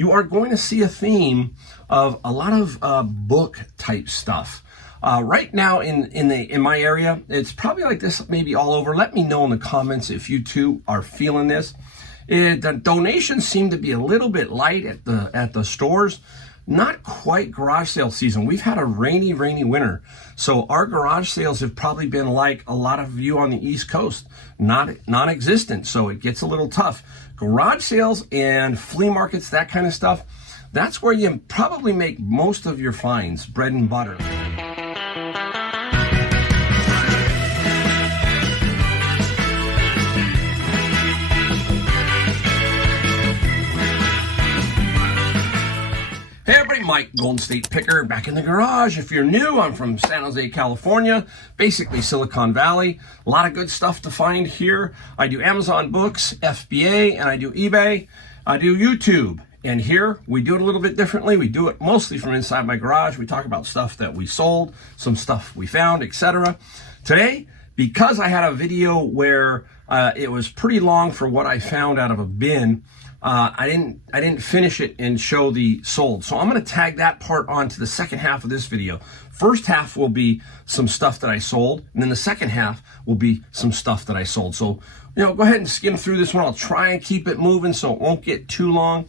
you are going to see a theme of a lot of book type stuff. Right now in my area, it's probably like this maybe all over. Let me know in the comments if you too are feeling this. The donations seem to be a little bit light at the stores. Not quite garage sale season. We've had a rainy winter. So our garage sales have probably been like a lot of you on the East Coast, non-existent. So it gets a little tough. Garage sales and flea markets, that kind of stuff, that's where you probably make most of your finds, bread and butter. Hey everybody, Mike, Golden State Picker, back in the garage. If you're new, I'm from San Jose, California, basically Silicon Valley. A lot of good stuff to find here. I do Amazon Books, FBA, and I do eBay. I do YouTube. And here, we do it a little bit differently. We do it mostly from inside my garage. We talk about stuff that we sold, some stuff we found, etc. Today, because I had a video where it was pretty long for what I found out of a bin, I didn't finish it and show the sold. So I'm going to tag that part onto the second half of this video. First half will be some stuff that I sold, and then the second half will be some stuff that I sold. So, go ahead and skim through this one. I'll try and keep it moving so it won't get too long.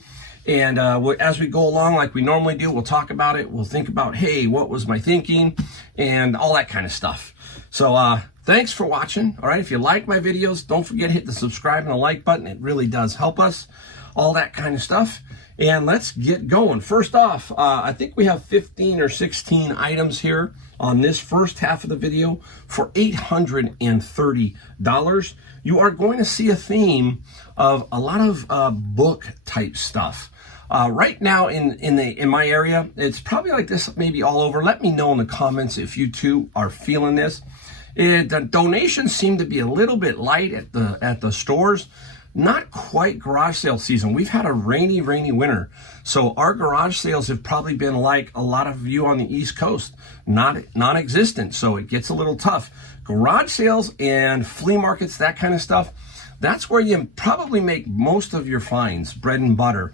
And as we go along, like we normally do, we'll talk about it. We'll think about, hey, what was my thinking, and all that kind of stuff. So thanks for watching. All right, if you like my videos, don't forget to hit the subscribe and the like button. It really does help us. All that kind of stuff. And let's get going. First off, I think we have 15 or 16 items here on this first half of the video for $830. You are going to see a theme of a lot of book type stuff. Right now in my area, it's probably like this maybe all over. Let me know in the comments if you too are feeling this. The donations seem to be a little bit light at the stores. Not quite garage sale season. We've had a rainy winter. So our garage sales have probably been like a lot of you on the East Coast, non-existent. So it gets a little tough. Garage sales and flea markets, that kind of stuff, that's where you probably make most of your finds, bread and butter.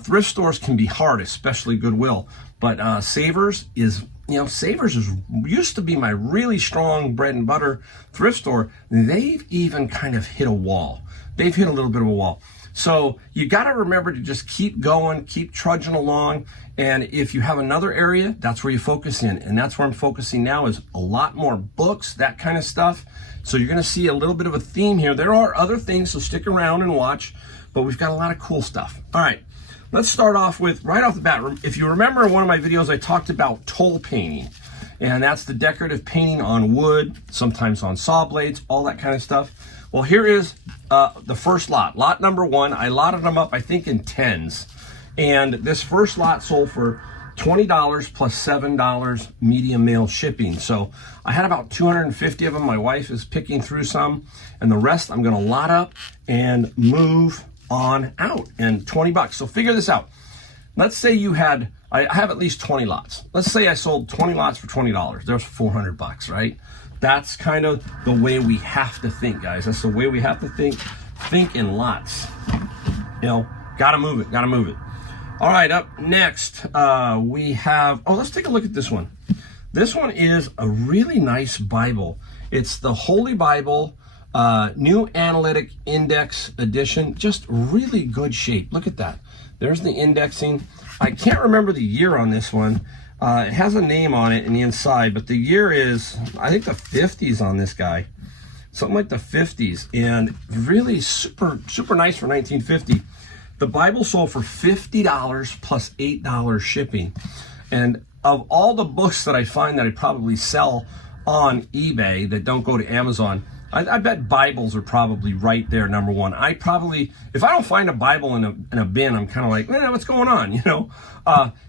Thrift stores can be hard, especially Goodwill. But Savers is, Savers used to be my really strong bread and butter thrift store. They've even kind of hit a wall. They've hit a little bit of a wall. So you got to remember to just keep going, keep trudging along. And if you have another area, that's where you focus in. And that's where I'm focusing now is a lot more books, that kind of stuff. So you're going to see a little bit of a theme here. There are other things, so stick around and watch. But we've got a lot of cool stuff. All right, let's start off with, right off the bat, if you remember in one of my videos, I talked about toll painting. And that's the decorative painting on wood, sometimes on saw blades, all that kind of stuff. Well, here is the first lot. Lot number one. I lotted them up, I think, in tens. And this first lot sold for $20 plus $7 medium mail shipping. So I had about 250 of them. My wife is picking through some. And the rest I'm going to lot up and move on out. And $20. So figure this out. Let's say you had, I have at least 20 lots. Let's say I sold 20 lots for $20. There's $400, right? That's kind of the way we have to think, guys. That's the way we have to think. Think in lots. Gotta move it, gotta move it. All right, up next, we have, let's take a look at this one. This one is a really nice Bible. It's the Holy Bible, New Analytic Index Edition. Just really good shape. Look at that. There's the indexing. I can't remember the year on this one. It has a name on it in the inside, but the year is, I think, the 50s on this guy. Something like the 50s. And really super nice for 1950. The Bible sold for $50 plus $8 shipping. And of all the books that I find that I probably sell on eBay that don't go to Amazon, I bet Bibles are probably right there, number one. If I don't find a Bible in a bin, I'm kind of like, what's going on,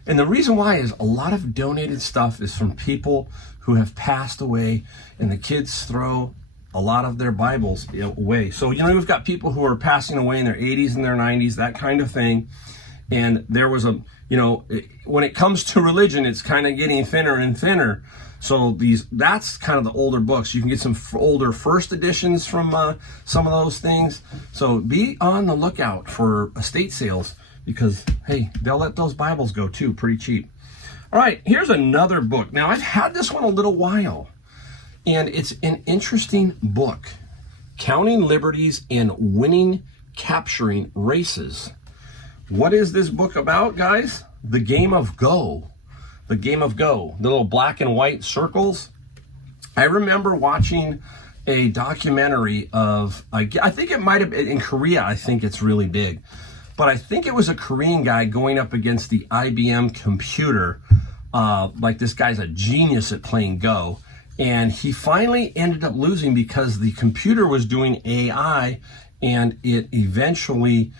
And the reason why is a lot of donated stuff is from people who have passed away, and the kids throw a lot of their Bibles away. So, we've got people who are passing away in their 80s and their 90s, that kind of thing. And there was when it comes to religion, it's kind of getting thinner and thinner. So that's kind of the older books. You can get some older first editions from some of those things. So be on the lookout for estate sales, because, hey, they'll let those Bibles go too, pretty cheap. All right, here's another book. Now, I've had this one a little while, and it's an interesting book. Counting Liberties and Winning Capturing Races. What is this book about, guys? The game of Go. The game of Go. The little black and white circles. I remember watching a documentary of, I think it might have been in Korea. I think it's really big. But I think it was a Korean guy going up against the IBM computer. Like, this guy's a genius at playing Go. And he finally ended up losing because the computer was doing AI, and it eventually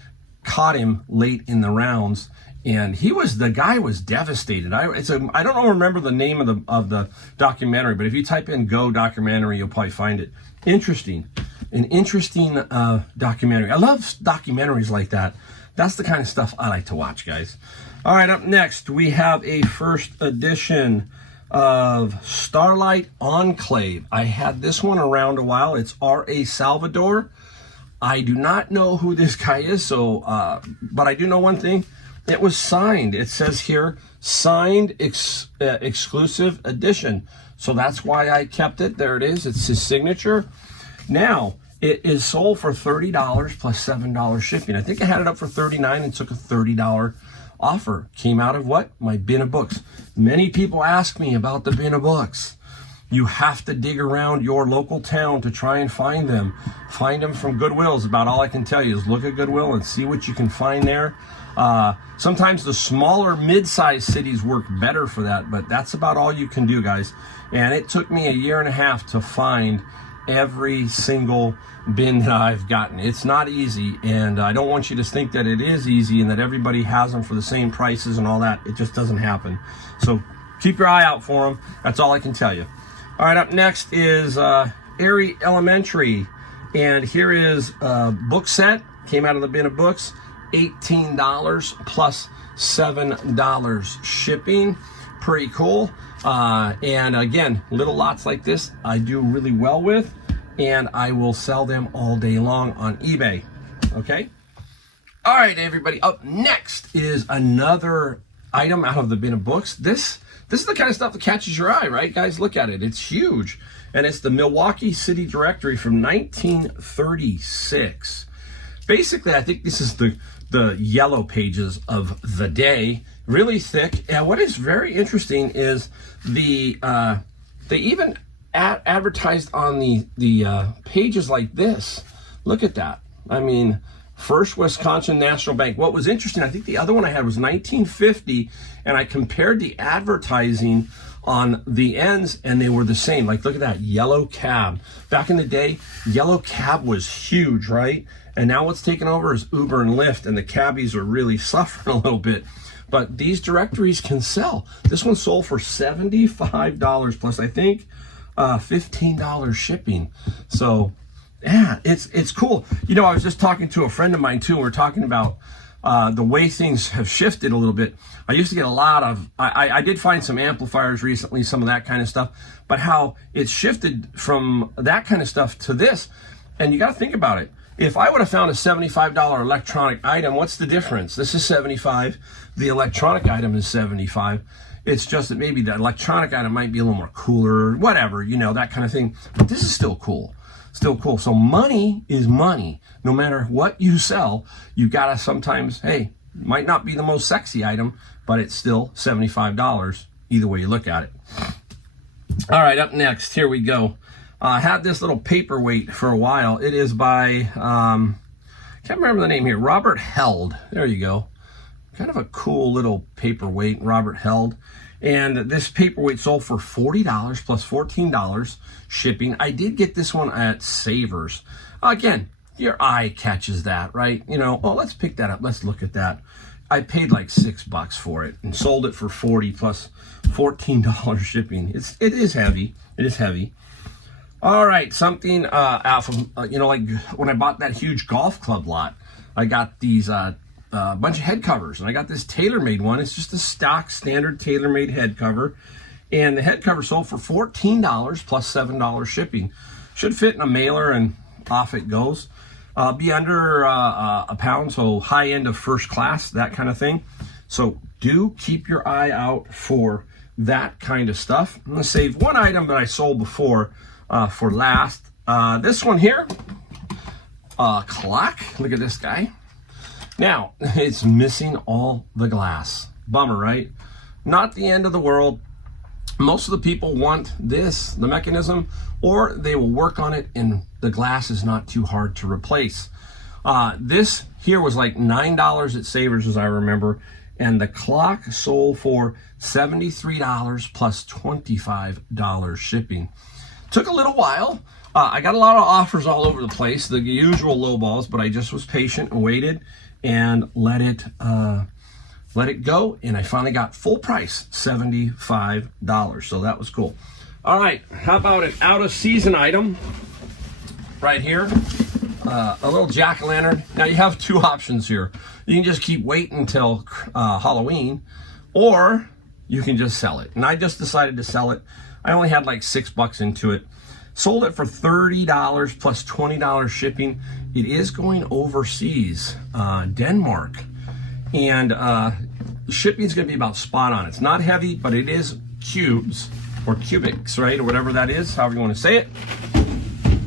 caught him late in the rounds. And the guy was devastated. I don't remember the name of the documentary, but if you type in Go documentary, you'll probably find it. Interesting. An interesting documentary. I love documentaries like that. That's the kind of stuff I like to watch, guys. All right, up next, we have a first edition of Starlight Enclave. I had this one around a while. It's R.A. Salvador. I do not know who this guy is, but I do know one thing. It was signed. It says here, signed exclusive edition. So that's why I kept it. There it is. It's his signature. Now, it is sold for $30 plus $7 shipping. I think I had it up for $39 and took a $30 offer. Came out of what? My bin of books. Many people ask me about the bin of books. You have to dig around your local town to try and find them. Find them from Goodwill is about all I can tell you. Is look at Goodwill and see what you can find there. Sometimes the smaller mid-sized cities work better for that, but that's about all you can do, guys. And it took me a year and a half to find every single bin that I've gotten. It's not easy, and I don't want you to think that it is easy and that everybody has them for the same prices and all that. It just doesn't happen. So keep your eye out for them. That's all I can tell you. All right, up next is Erie Elementary, and here is a book set. Came out of the bin of books. $18 plus $7 shipping. Pretty cool. And again, little lots like this I do really well with, and I will sell them all day long on eBay. Okay? All right, everybody. Up next is another item out of the bin of books. This is the kind of stuff that catches your eye, right, guys? Look at it. It's huge. And it's the Milwaukee City Directory from 1936. Basically, I think this is the yellow pages of the day, really thick. And what is very interesting is they even advertised on the pages like this. Look at that. I mean, First Wisconsin National Bank. What was interesting, I think the other one I had was 1950, and I compared the advertising on the ends, and they were the same. Like, look at that, yellow cab. Back in the day, yellow cab was huge, right? And now what's taken over is Uber and Lyft, and the cabbies are really suffering a little bit. But these directories can sell. This one sold for $75 plus, I think, $15 shipping. So, yeah, it's cool. You know, I was just talking to a friend of mine, too. And we're talking about the way things have shifted a little bit. I used to get a lot of, I did find some amplifiers recently, some of that kind of stuff, but how it's shifted from that kind of stuff to this. And you got to think about it. If I would have found a $75 electronic item, what's the difference? This is $75. The electronic item is $75. It's just that maybe the electronic item might be a little more cooler, whatever, you know, that kind of thing. But this is still cool. Still cool. So money is money. No matter what you sell, you got to sometimes, hey, might not be the most sexy item, but it's still $75, either way you look at it. All right, up next, here we go. I had this little paperweight for a while. It is by, can't remember the name here, Robert Held. There you go. Kind of a cool little paperweight, Robert Held. And this paperweight sold for $40 plus $14 shipping. I did get this one at Savers. Again, your eye catches that, right? You know, oh, let's pick that up. Let's look at that. I paid like $6 for it and sold it for $40 plus $14 shipping. It is heavy. It is heavy. All right, something out from, you know, like when I bought that huge golf club lot, I got these bunch of head covers, and I got this TaylorMade one. It's just a stock standard TaylorMade head cover, and the head cover sold for $14 plus $7 shipping. Should fit in a mailer, and off it goes. be under a pound, so high end of first class, that kind of thing. So do keep your eye out for that kind of stuff. I'm gonna save one item that I sold before for last. This one here, clock. Look at this guy. Now, it's missing all the glass. Bummer, right? Not the end of the world. Most of the people want this, the mechanism, or they will work on it and the glass is not too hard to replace. This here was like $9 at Savers, as I remember, and the clock sold for $73 plus $25 shipping. Took a little while. I got a lot of offers all over the place, the usual low balls, but I just was patient and waited and let it go, and I finally got full price, $75. So that was cool. All right, how about an out of season item right here? A little jack-o'-lantern. Now you have two options here. You can just keep waiting until Halloween, or you can just sell it. And I just decided to sell it. I only had like $6 into it. Sold it for $30 plus $20 shipping. It is going overseas, Denmark. And shipping is going to be about spot on. It's not heavy, but it is cubes or cubics, right? Or whatever that is, however you want to say it.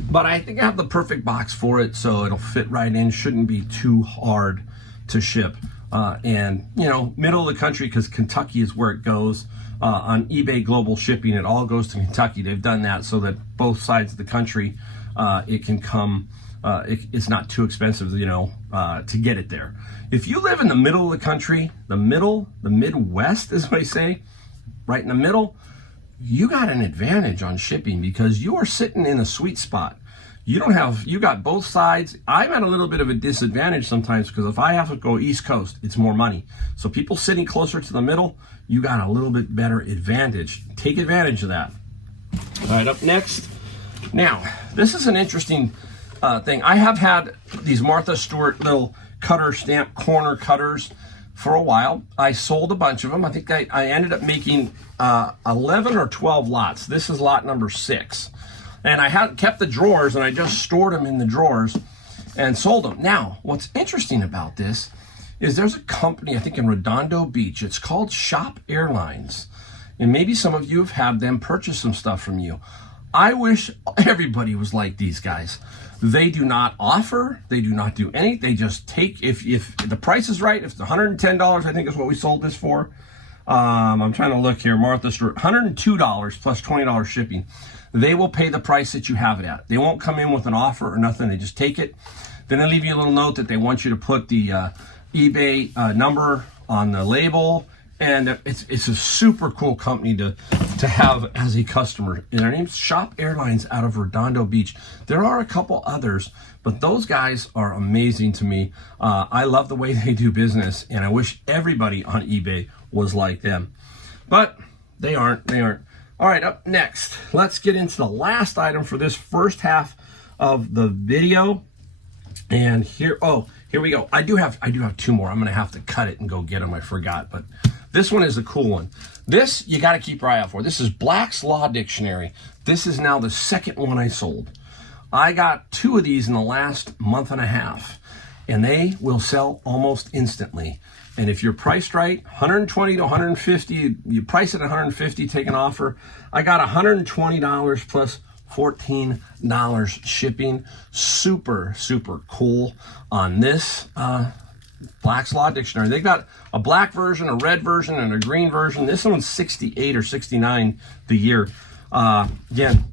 But I think I have the perfect box for it, so it'll fit right in. Shouldn't be too hard to ship. And, you know, middle of the country, because Kentucky is where it goes. On eBay Global Shipping, it all goes to Kentucky. They've done that so that both sides of the country, it can come, it's not too expensive, you know, to get it there. If you live in the middle of the country, the Midwest, as I say, right in the middle, you got an advantage on shipping because you are sitting in a sweet spot. You got both sides. I'm at a little bit of a disadvantage sometimes because if I have to go East Coast, it's more money. So people sitting closer to the middle, you got a little bit better advantage. Take advantage of that. All right, up next. Now, this is an interesting thing. I have had these Martha Stewart little cutter stamp corner cutters for a while. I sold a bunch of them. I think I ended up making 11 or 12 lots. This is lot number 6. And I had kept the drawers and I just stored them in the drawers and sold them. Now, what's interesting about this is there's a company, I think in Redondo Beach, it's called Shop Airlines. And maybe some of you have had them purchase some stuff from you. I wish everybody was like these guys. They do not offer, they do not do anything. They just take, if the price is right, if it's $110, I think is what we sold this for. I'm trying to look here, Martha Stewart, $102 plus $20 shipping. They will pay the price that you have it at. They won't come in with an offer or nothing. They just take it. Then they leave you a little note that they want you to put the eBay number on the label. And it's a super cool company to have as a customer. And their name's Shop Airlines out of Redondo Beach. There are a couple others, but those guys are amazing to me. I love the way they do business, and I wish everybody on eBay was like them. But they aren't. All right, up next, let's get into the last item for this first half of the video. And here we go. I do have 2 more. I'm gonna have to cut it and go get them. I forgot, but this one is a cool one. This you got to keep your eye out for. This is Black's Law Dictionary. This is now the second one I sold. I got 2 of these in the last month and a half, and they will sell almost instantly. And if you're priced right, 120 to 150, you price it at 150, take an offer. I got $120 plus $14 shipping. Super, super cool on this Black's Law Dictionary. They got a black version, a red version, and a green version. This one's 68 or 69 the year. Again,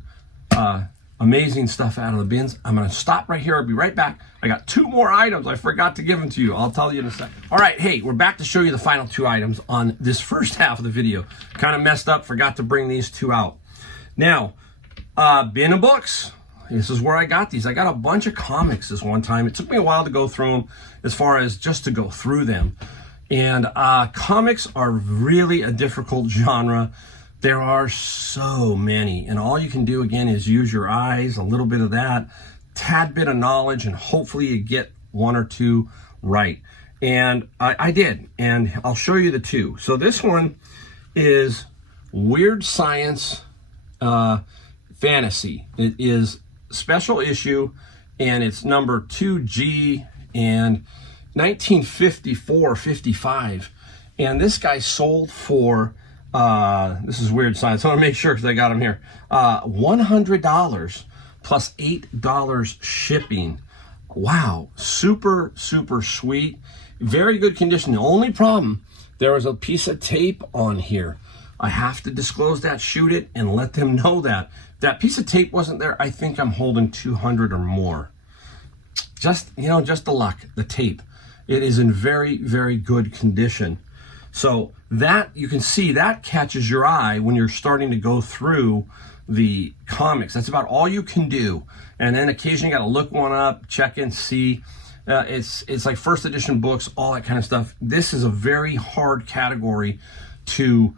amazing stuff out of the bins. I'm going to stop right here. I'll be right back. I got 2 more items. I forgot to give them to you. I'll tell you in a second. All right, hey, we're back to show you the final 2 items on this first half of the video. Kind of messed up, forgot to bring these 2 out. Now, bin of books. This is where I got these. I got a bunch of comics this one time. It took me a while to go through them, as far as just to go through them. And comics are really a difficult genre. There are so many, and all you can do again is use your eyes, a little bit of that, tad bit of knowledge, and hopefully you get 1 or 2 right. And I did, and I'll show you the 2. So this one is Weird Science Fantasy. It is special issue, and it's number 2G and 1954-55. And this guy sold for, this is weird science, so I want to make sure because I got him here, $100 plus $8 shipping. Wow, super, super sweet. Very good condition. The only problem, there was a piece of tape on here. I have to disclose that, shoot it, and let them know that. If that piece of tape wasn't there, I think I'm holding 200 or more. Just, you know, just the luck, the tape. It is in very, very good condition. So that, you can see, that catches your eye when you're starting to go through the comics. That's about all you can do. And then occasionally you got to look one up, check and see. It's like first edition books, all that kind of stuff. This is a very hard category to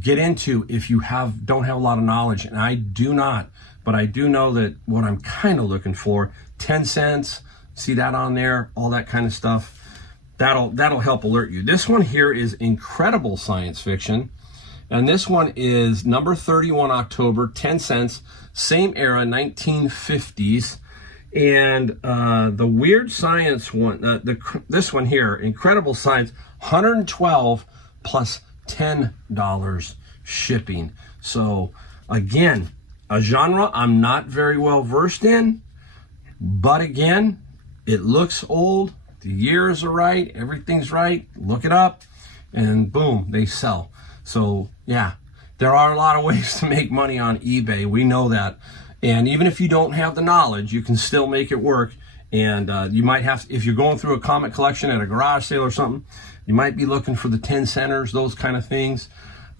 get into if you don't have a lot of knowledge, and I do not, but I do know that what I'm kind of looking for, 10 cents, see that on there, all that kind of stuff, that'll help alert you. This one here is incredible science fiction, and this one is number 31 October, 10 cents, same era, 1950s, and the weird science one, this one here, incredible science, 112 plus $10 shipping. So again, a genre I'm not very well versed in, but again, it looks old, the years are right, everything's right, look it up, and boom, they sell. So yeah, there are a lot of ways to make money on eBay, we know that. And even if you don't have the knowledge, you can still make it work. And you might have, if you're going through a comic collection at a garage sale or something, you might be looking for the 10 centers, those kind of things.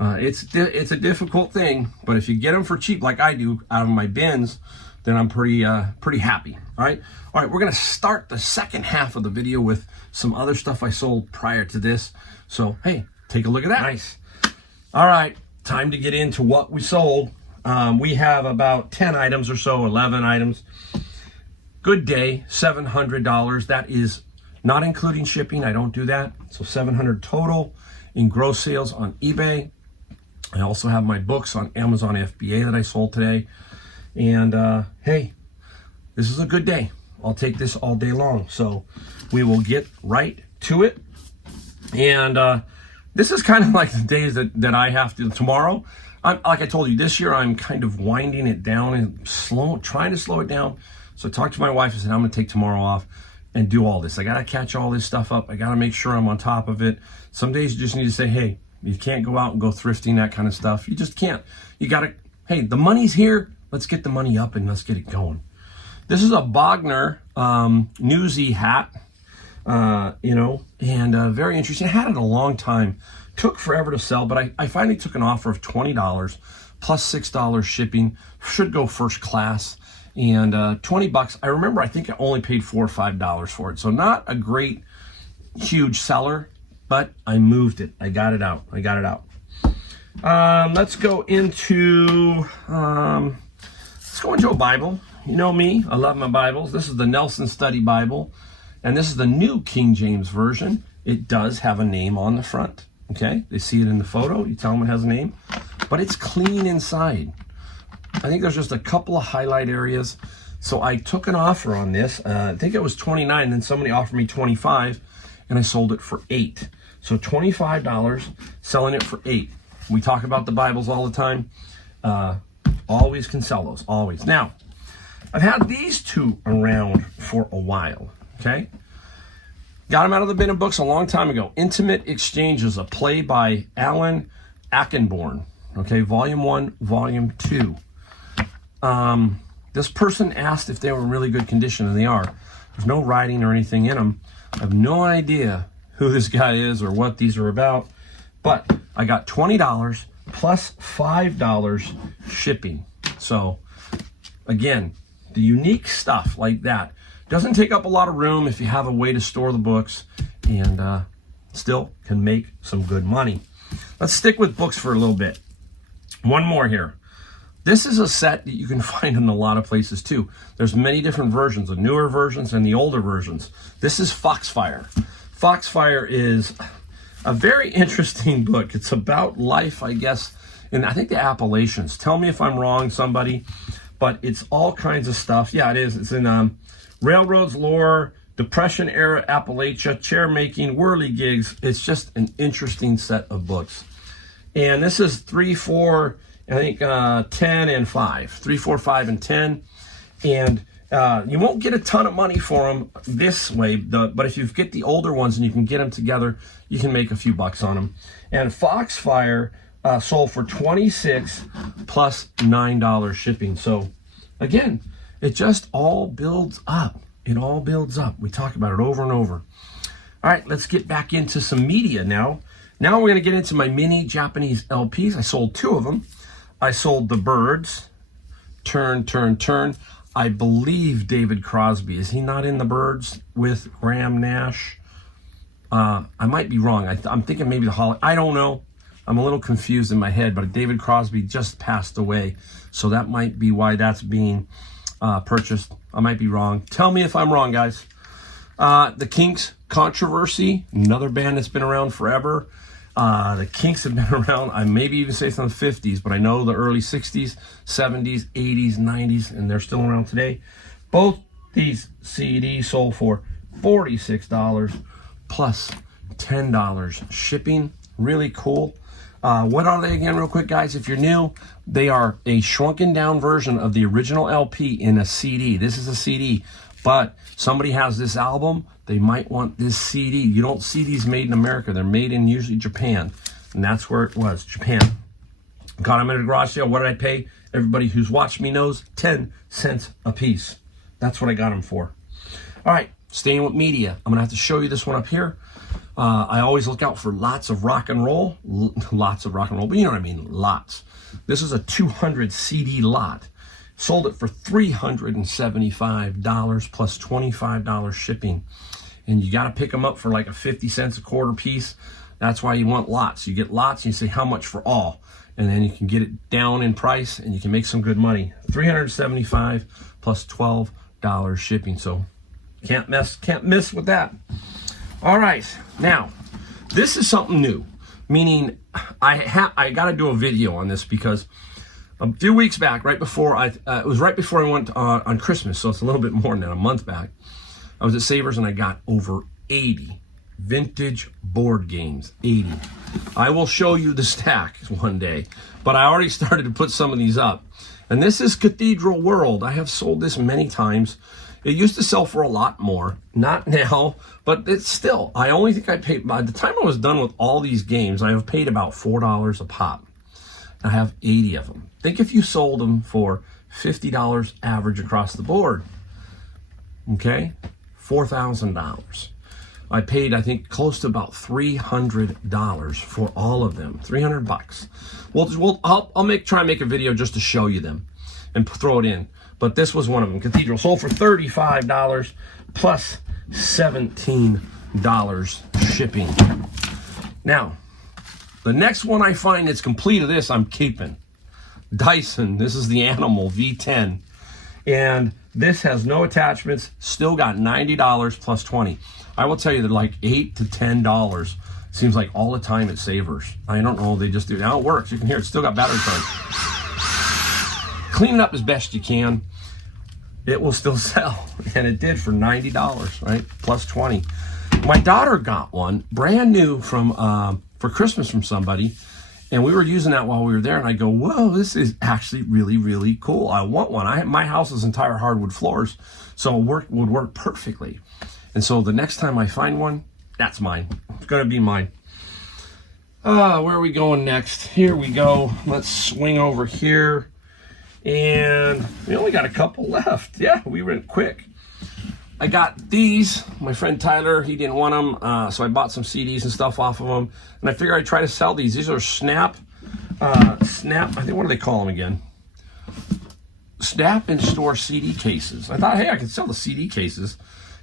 It's a difficult thing, but if you get them for cheap, like I do, out of my bins, then I'm pretty happy. All right, we're gonna start the second half of the video with some other stuff I sold prior to this. So hey, take a look at that. Nice. All right, time to get into what we sold. We have about 10 items or so, 11 items. Good Day, $700. That is not including shipping. I don't do that. So $700 total in gross sales on eBay. I also have my books on Amazon FBA that I sold today. And hey, this is a good day. I'll take this all day long. So we will get right to it. And this is kind of like the days that I have to, tomorrow, like I told you, this year I'm kind of winding it down and trying to slow it down. So I talked to my wife and said, I'm going to take tomorrow off and do all this. I got to catch all this stuff up. I got to make sure I'm on top of it. Some days you just need to say, hey, you can't go out and go thrifting, that kind of stuff. You just can't. You got to, hey, the money's here. Let's get the money up and let's get it going. This is a Bogner Newsy hat, you know, and very interesting. I had it a long time. Took forever to sell, but I finally took an offer of $20 plus $6 shipping. Should go first class. And $20. I remember, I think I only paid $4 or $5 for it. So not a great, huge seller, but I moved it. I got it out. Let's go into a Bible. You know me, I love my Bibles. This is the Nelson Study Bible, and this is the New King James Version. It does have a name on the front. Okay, they see it in the photo. You tell them it has a name, but it's clean inside. I think there's just a couple of highlight areas. So I took an offer on this. I think it was $29, then somebody offered me $25, and I sold it for $8. So $25, selling it for $8. We talk about the Bibles all the time. Always can sell those, always. Now, I've had these two around for a while, okay? Got them out of the bin of books a long time ago. Intimate Exchanges, a play by Alan Ackenborn, okay? Volume 1, Volume 2. This person asked if they were in really good condition, and they are. There's no writing or anything in them. I have no idea who this guy is or what these are about, but I got $20 plus $5 shipping. So again, the unique stuff like that doesn't take up a lot of room if you have a way to store the books, and still can make some good money. Let's stick with books for a little bit. One more here. This is a set that you can find in a lot of places too. There's many different versions, the newer versions and the older versions. This is Foxfire. Foxfire is a very interesting book. It's about life, I guess, in I think the Appalachians. Tell me if I'm wrong, somebody. but it's all kinds of stuff. Yeah, it is. It's in railroads, lore, Depression era Appalachia, chair making, whirligigs. It's just an interesting set of books. And this is 3, 4, I think 10 and 5. 3, 4, 5, and 10. And you won't get a ton of money for them this way, but if you get the older ones and you can get them together, you can make a few bucks on them. And Foxfire sold for $26 plus $9 shipping. So again, it just all builds up. It all builds up. We talk about it over and over. All right, let's get back into some media now. Now we're going to get into my mini Japanese LPs. I sold 2 of them. I sold The Birds, Turn, Turn, Turn. I believe David Crosby. Is he not in The Birds with Graham Nash? I might be wrong. I'm thinking maybe the Holiday. I don't know. I'm a little confused in my head, but David Crosby just passed away. So that might be why that's being purchased. I might be wrong. Tell me if I'm wrong, guys. The Kinks, Controversy, another band that's been around forever. The Kinks have been around, I maybe even say from the 50s, but I know the early 60s, 70s, 80s, 90s, and they're still around today. Both these CDs sold for $46 plus $10 shipping. Really cool. What are they again, real quick, guys? If you're new, they are a shrunken down version of the original LP in a CD. This is a CD, but somebody has this album, they might want this CD. You don't see these made in America. They're made in usually Japan, and that's where it was, Japan. Got them at a garage sale. What did I pay? Everybody who's watched me knows 10 cents a piece. That's what I got them for. All right, staying with media. I'm going to have to show you this one up here. I always look out for lots of rock and roll. Lots of rock and roll, but you know what I mean, lots. This is a 200 CD lot. Sold it for $375 plus $25 shipping. And you got to pick them up for like a 50 cents a quarter piece. That's why you want lots. You get lots and you say how much for all. And then you can get it down in price and you can make some good money. $375 plus $12 shipping. So can't miss with that. All right, now this is something new, meaning I got to do a video on this because a few weeks back, right before it was right before I went on Christmas, so it's a little bit more than a month back. I was at Savers and I got over 80 vintage board games. 80. I will show you the stack one day, but I already started to put some of these up. And this is Cathedral World. I have sold this many times. It used to sell for a lot more, not now, but it's still, I only think I paid, by the time I was done with all these games, I have paid about $4 a pop. I have 80 of them. Think if you sold them for $50 average across the board, okay, $4,000. I paid, I think, close to about $300 for all of them, 300 bucks. I'll try and make a video just to show you them and throw it in. But this was one of them. Cathedral sold for $35 plus $17 shipping. Now, the next one I find that's complete of this, I'm keeping. Dyson. This is the Animal V10. And this has no attachments. Still got $90 plus $20. I will tell you that like $8 to $10 seems like all the time at Savers. I don't know. They just do. Now it works. You can hear it's still got battery time. Clean it up as best you can. It will still sell, and it did for $90, right? Plus 20. My daughter got one brand new from for Christmas from somebody, and we were using that while we were there. And I go, "Whoa, this is actually really, really cool. I want one." My house is entire hardwood floors, so it would work perfectly. And so the next time I find one, that's mine. It's gonna be mine. Where are we going next? Here we go. Let's swing over here. And we only got a couple left. Yeah, we went quick. I got these. My friend Tyler, he didn't want them, so I bought some CDs and stuff off of them. And I figured I'd try to sell these. These are Snap, I think, what do they call them again? Snap and Store CD cases. I thought, hey, I could sell the CD cases.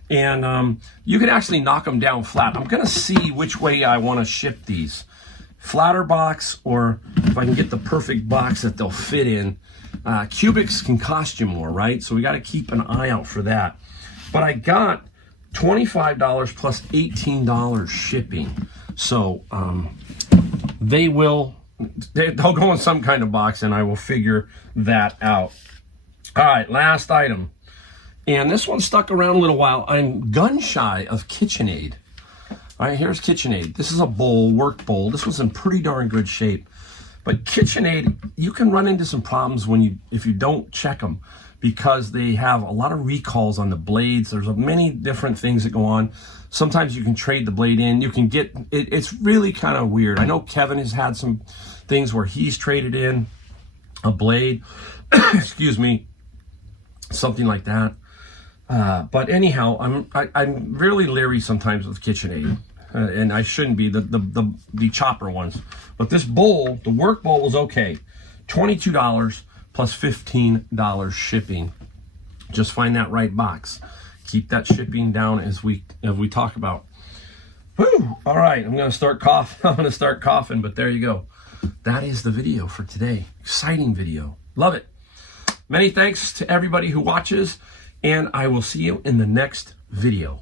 And you can actually knock them down flat. I'm going to see which way I want to ship these. Flatter box, or if I can get the perfect box that they'll fit in. Cubics can cost you more, right? So we got to keep an eye out for that. But I got $25 plus $18 shipping. So they'll go in some kind of box, and I will figure that out. All right, last item. And this one stuck around a little while. I'm gun shy of KitchenAid. All right, here's KitchenAid. This is a bowl, work bowl. This was in pretty darn good shape. But KitchenAid, you can run into some problems if you don't check them, because they have a lot of recalls on the blades. There's many different things that go on. Sometimes you can trade the blade in. You can get, it's really kind of weird. I know Kevin has had some things where he's traded in a blade, excuse me, something like that. But anyhow, I'm really leery sometimes with KitchenAid. And I shouldn't be, the chopper ones. But this bowl, the work bowl, was okay. $22 plus $15 shipping. Just find that right box. Keep that shipping down as we talk about. Whew. All right, I'm gonna start coughing, but there you go. That is the video for today. Exciting video. Love it. Many thanks to everybody who watches, and I will see you in the next video.